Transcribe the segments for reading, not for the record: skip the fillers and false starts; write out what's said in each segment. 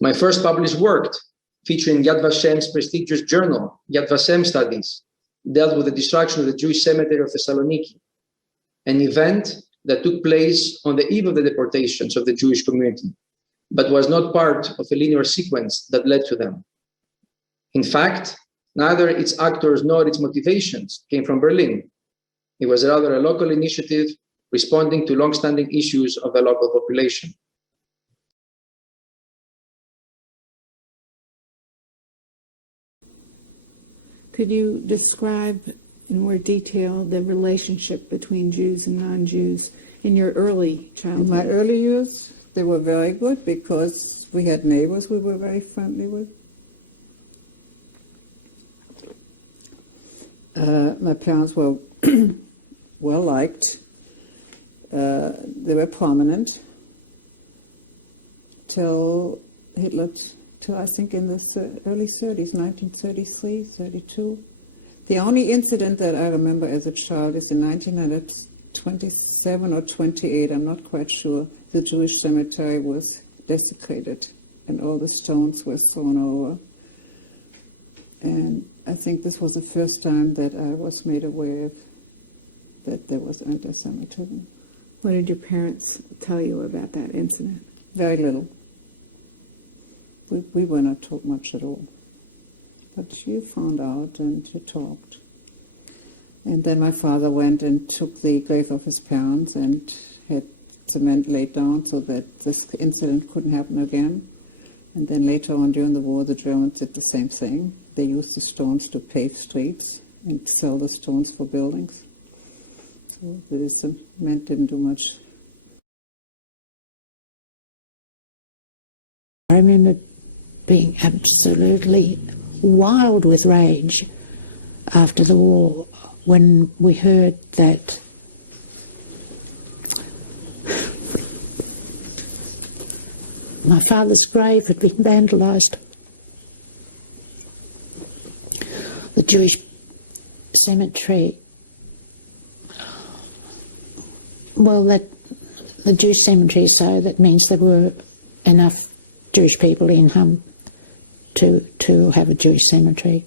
My first published work, featuring Yad Vashem's prestigious journal, Yad Vashem Studies, dealt with the destruction of the Jewish cemetery of Thessaloniki, an event that took place on the eve of the deportations of the Jewish community, but was not part of a linear sequence that led to them. In fact, neither its actors nor its motivations came from Berlin. It was rather a local initiative responding to long-standing issues of the local population. Could you describe in more detail the relationship between Jews and non-Jews in your early childhood? In my early years, they were very good because we had neighbors we were very friendly with. My parents were well liked. They were prominent till Hitler, till I think in the early 30s, 1933, 32. The only incident that I remember as a child is in 1927 or 28, I'm not quite sure, the Jewish cemetery was desecrated and all the stones were thrown over. And I think this was the first time that I was made aware of that there was anti-Semitism. What did your parents tell you about that incident? Very little. We were not taught much at all. But you found out and you talked. And then my father went and took the grave of his parents and had cement laid down so that this incident couldn't happen again. And then later on during the war, the Germans did the same thing. They used the stones to pave streets and sell the stones for buildings. So the cement didn't do much. I remember being absolutely wild with rage after the war when we heard that my father's grave had been vandalised. The Jewish cemetery, well, the Jewish cemetery, so that means there were enough Jewish people in Hum to have a Jewish cemetery,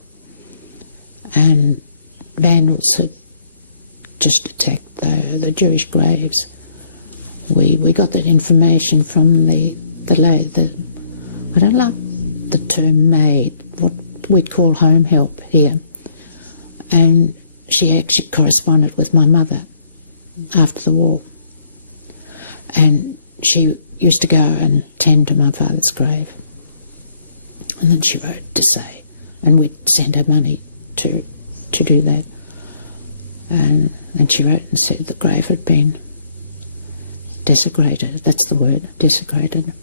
and vandals had just attacked the Jewish graves. We got that information from the lady, I don't like the term maid, what we'd call home help here, and she actually corresponded with my mother after the war, and she used to go and tend to my father's grave. And then she wrote to say, and we'd send her money to do that. And she wrote and said the grave had been desecrated. That's the word, desecrated.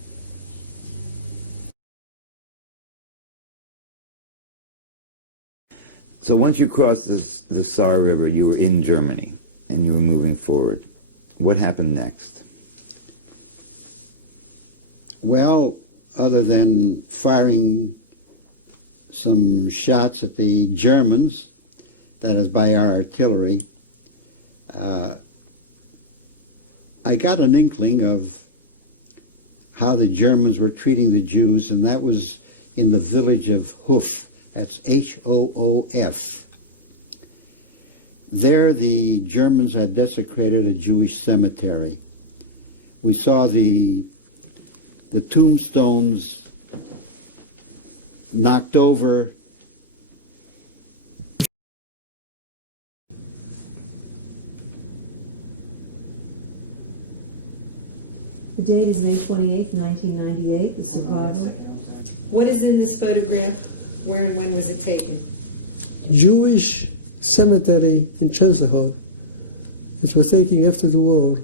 So once you crossed the Saar River, you were in Germany and you were moving forward. What happened next? Well, other than firing some shots at the Germans, that is by our artillery, I got an inkling of how the Germans were treating the Jews, and that was in the village of Hoof. That's H-O-O-F. There the Germans had desecrated a Jewish cemetery. We saw the tombstones knocked over. The date is May 28, 1998, the survival. What is in this photograph? Where and when was it taken? Jewish cemetery in Częstochow. It was taken after the war.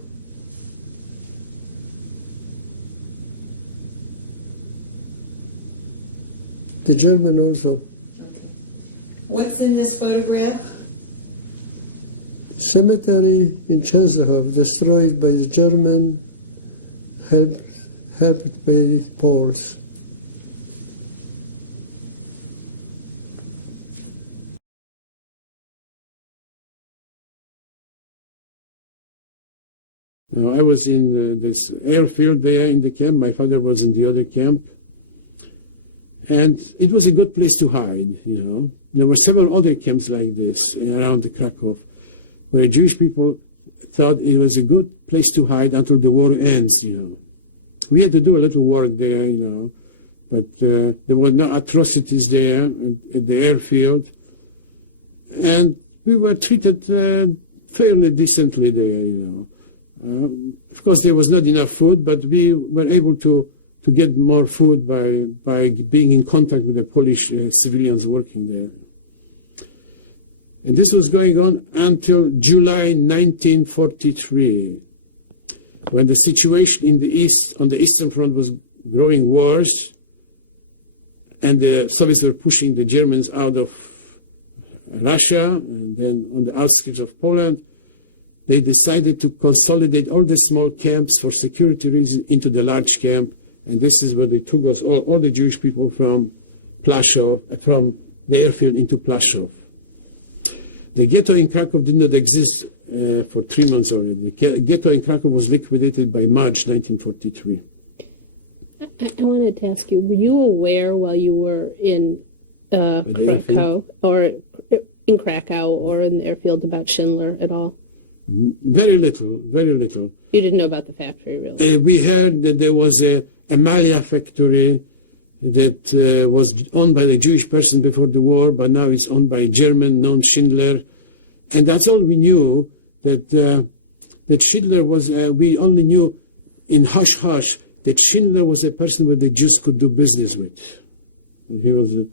The German also. Okay. What's in this photograph? Cemetery in Częstochow, destroyed by the German, helped by the Poles. I was in this airfield there in the camp. My father was in the other camp. And it was a good place to hide, you know. There were several other camps like this around Krakow, where Jewish people thought it was a good place to hide until the war ends, you know. We had to do a little work there, you know, but there were no atrocities there at the airfield. And we were treated fairly decently there, you know. Of course, there was not enough food, but we were able to get more food by being in contact with the Polish civilians working there. And this was going on until July 1943, when the situation in the east, on the Eastern Front, was growing worse, and the Soviets were pushing the Germans out of Russia, and then on the outskirts of Poland, they decided to consolidate all the small camps for security reasons into the large camp, and this is where they took us, all the Jewish people from Plaszow, from the airfield into Plaszow. The ghetto in Krakow did not exist for 3 months already. The ghetto in Krakow was liquidated by March 1943. I wanted to ask you, were you aware while you were in Krakow or in the airfield about Schindler at all? Very little, very little. You didn't know about the factory, really? We heard that there was a Malia factory that was owned by the Jewish person before the war, but now it's owned by a German known Schindler. And that's all we knew, that Schindler was, we only knew in hush-hush that Schindler was a person that the Jews could do business with. And he was a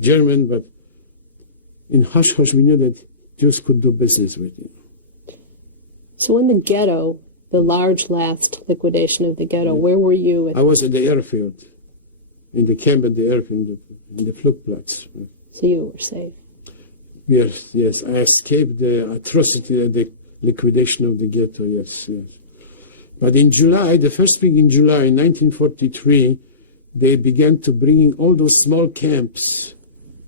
German, but in hush-hush we knew that Jews could do business with him. So in the ghetto, the last liquidation of the ghetto, where were you? I was at the airfield, in the camp at the airfield, in the Flugplatz. So you were safe? Yes, I escaped the atrocity of the liquidation of the ghetto, yes. But in July, the first week in July 1943, they began to bring all those small camps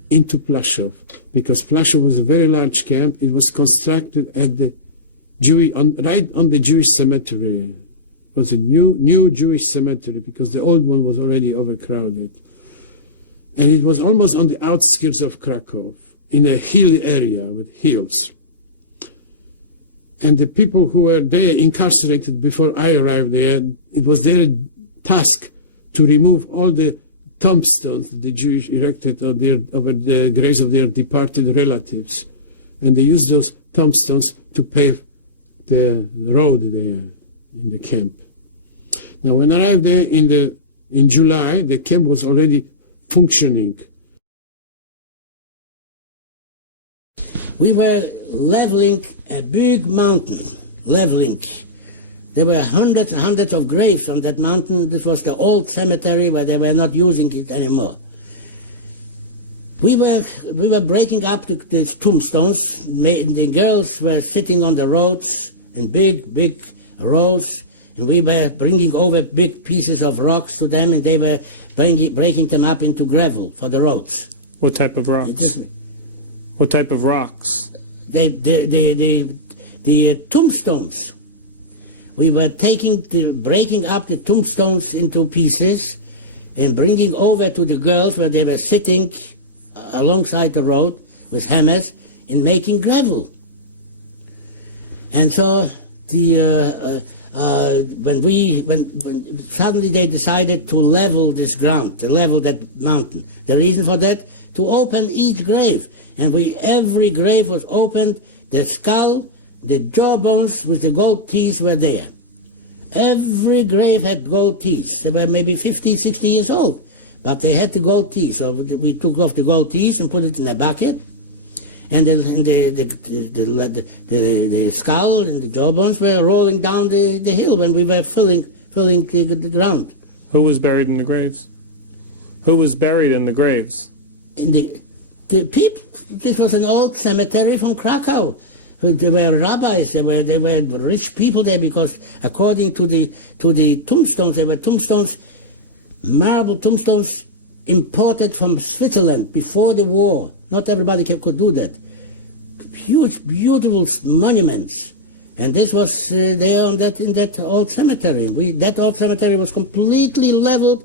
into Plaszow, because Plaszow was a very large camp. It was constructed at the right on the Jewish cemetery. It was a new Jewish cemetery, because the old one was already overcrowded. And it was almost on the outskirts of Krakow, in a hilly area with hills. And the people who were there incarcerated before I arrived there, it was their task to remove all the tombstones the Jews erected over the graves of their departed relatives. And they used those tombstones to pave the road there in the camp. Now, when I arrived there in July, the camp was already functioning. We were leveling a big mountain, leveling. There were hundreds and hundreds of graves on that mountain. This was the old cemetery where they were not using it anymore. We were breaking up the tombstones. The girls were sitting on the roads in big rows, and we were bringing over big pieces of rocks to them, and they were breaking them up into gravel for the roads. What type of rocks? What type of rocks? The tombstones. We were breaking up the tombstones into pieces and bringing over to the girls where they were sitting alongside the road with hammers and making gravel. And so when suddenly they decided to level this ground, to level that mountain. The reason for that, to open each grave. And every grave was opened, the skull, the jawbones with the gold teeth were there. Every grave had gold teeth. They were maybe 50, 60 years old, but they had the gold teeth. So we took off the gold teeth and put it in a bucket, and the skull and the jawbones were rolling down the hill when we were filling the ground. Who was buried in the graves? Who was buried in the graves? The people. This was an old cemetery from Krakow. There were rabbis. There were rich people there, because according to the tombstones, there were tombstones, marble tombstones imported from Switzerland before the war. Not everybody could do that. Huge, beautiful monuments, and this was there in that old cemetery. That old cemetery was completely leveled,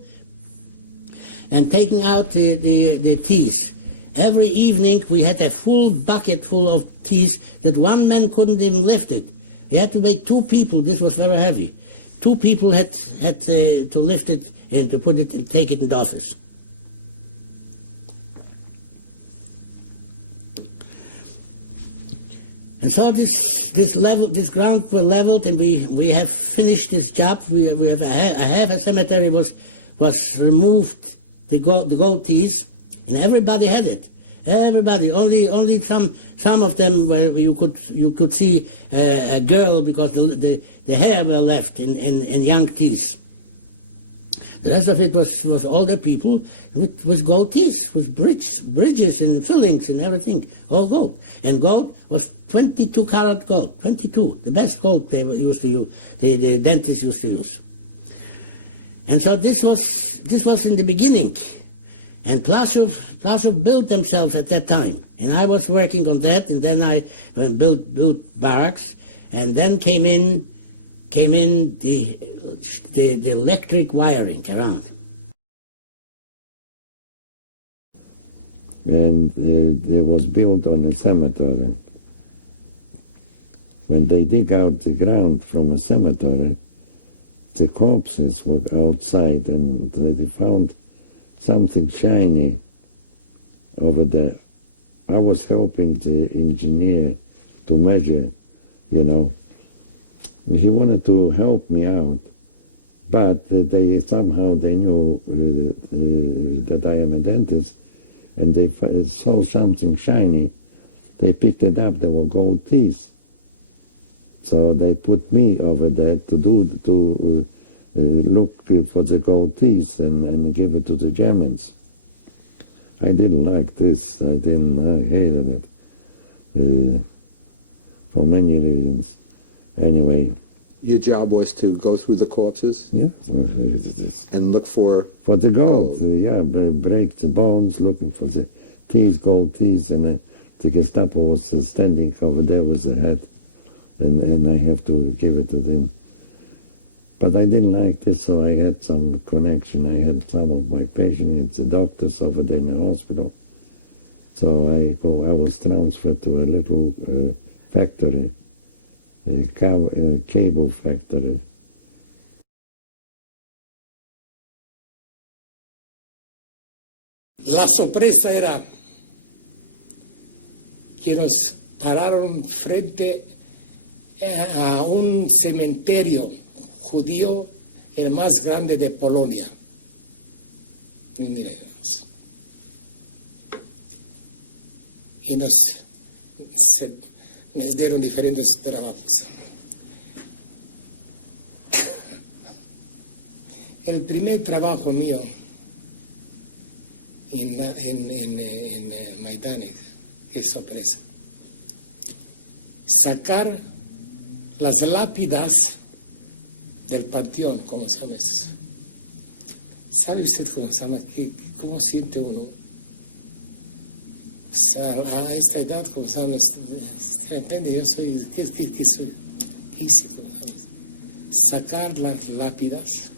and taking out the teeth. Every evening we had a full bucket full of teeth that one man couldn't even lift it. He had to make two people, this was very heavy. Two people had to lift it and to put it and take it in the office. And so this ground was leveled, and we have finished this job. We have half a cemetery was removed, the gold teeth, and everybody had it. Everybody, only some of them where you could see a girl because the hair were left in young teeth. The rest of it was older people with gold teeth, with bridges and fillings and everything, all gold. And gold was 22 karat gold, 22, the best gold they used to use, the dentists used to use. And so this was in the beginning. And Plasov built themselves at that time. And I was working on that, and then I built barracks, and then came in the electric wiring around. And it was built on a cemetery. When they dig out the ground from a cemetery, the corpses were outside, and they found something shiny over there. I was helping the engineer to measure, He wanted to help me out, but they somehow knew that I am a dentist, and they saw something shiny. They picked it up. There were gold teeth. So they put me over there to look for the gold teeth and give it to the Germans. I didn't like this. I hated it for many reasons. Anyway. Your job was to go through the corpses? Yeah. And look for the gold. Yeah, break the bones, looking for the teeth, gold teeth, and the Gestapo was standing over there with the head, and I have to give it to them. But I didn't like this, so I had some connection. I had some of my patients, the doctors over there in the hospital. So I was transferred to a little factory, a cable factory. La sorpresa era que nos pararon frente a un cementerio judío, el más grande de Polonia. Y nos dieron diferentes trabajos. El primer trabajo mío en Maidán, qué sorpresa, sacar las lápidas del panteón, ¿cómo se llama eso? ¿Sabe usted cómo se llama? ¿Cómo siente uno? O sea, a esta edad, ¿cómo se llama? ¿Entiende? Yo soy, ¿qué soy? Físico. Sacar las lápidas